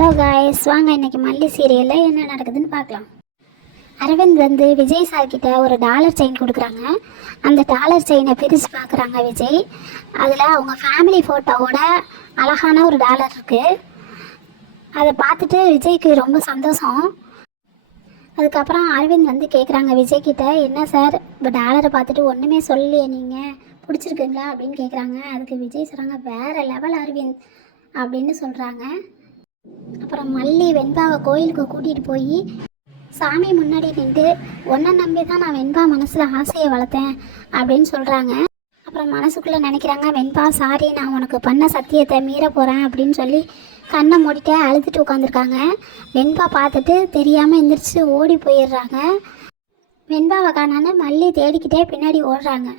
Hello guys வாங்க இன்றைக்கி மல்லி சீரியலில் என்ன நடக்குதுன்னு பார்க்கலாம். அரவிந்த் வந்து விஜய் சார் கிட்ட ஒரு டாலர் செயின் கொடுக்குறாங்க. அந்த டாலர் செயினை பிரித்து பார்க்குறாங்க விஜய். அதில் அவங்க ஃபேமிலி ஃபோட்டோவோட அழகான ஒரு டாலர் இருக்குது அதை பார்த்துட்டு விஜய்க்கு ரொம்ப சந்தோஷம். அதுக்கப்புறம் அரவிந்த் வந்து கேட்குறாங்க விஜய் கிட்ட என்ன சார் இப்போ டாலரை பார்த்துட்டு ஒன்றுமே சொல்லலையே நீங்கள் பிடிச்சிருக்குங்களா? அப்படின்னு கேட்குறாங்க அதுக்கு விஜய் சொல்கிறாங்க வேறு லெவல் அரவிந்த் அப்படின்னு சொல்கிறாங்க அப்புறம் மல்லி வெண்பாவை கோயிலுக்கு கூட்டிகிட்டு போய் சாமி முன்னாடி நின்று ஒன்றை நம்பி தான் நான் வெண்பா மனசில் ஆசையை வளர்த்தேன் அப்படின்னு சொல்கிறாங்க அப்புறம் மனசுக்குள்ளே நினைக்கிறாங்க வெண்பா சாரி நான் உனக்கு பண்ண சத்தியத்தை மீற போகிறேன் அப்படின்னு சொல்லி கண்ணை மூடிட்டு அழுதுட்டு உட்காந்துருக்காங்க வெண்பா பார்த்துட்டு தெரியாமல் எந்திரிச்சு ஓடி போயிடுறாங்க. வெண்பாவை காணான்னு மல்லி தேடிக்கிட்டே பின்னாடி ஓடுறாங்க.